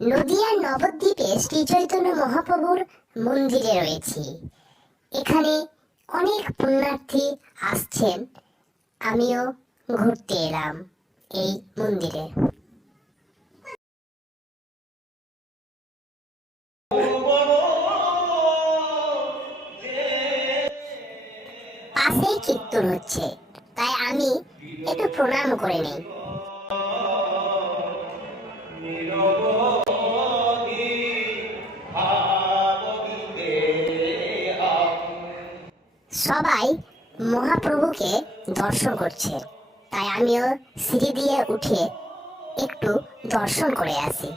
নদিয়ার নবদ্বীপে শ্রী চৈতন্য মহাপ্রভুর মন্দিরে রয়েছি। এখানে অনেক পুণ্যার্থী আসছেন। আমিও ঘুরতে এলাম এই মন্দিরে। পাশেই কীর্তন হচ্ছে, তাই আমি একটু প্রণাম করে নেই। সবাই মহাপ্রভুকে দর্শন করছে। তাই আমিও সিঁড়ি দিয়ে উঠে একটু দর্শন করে আসি।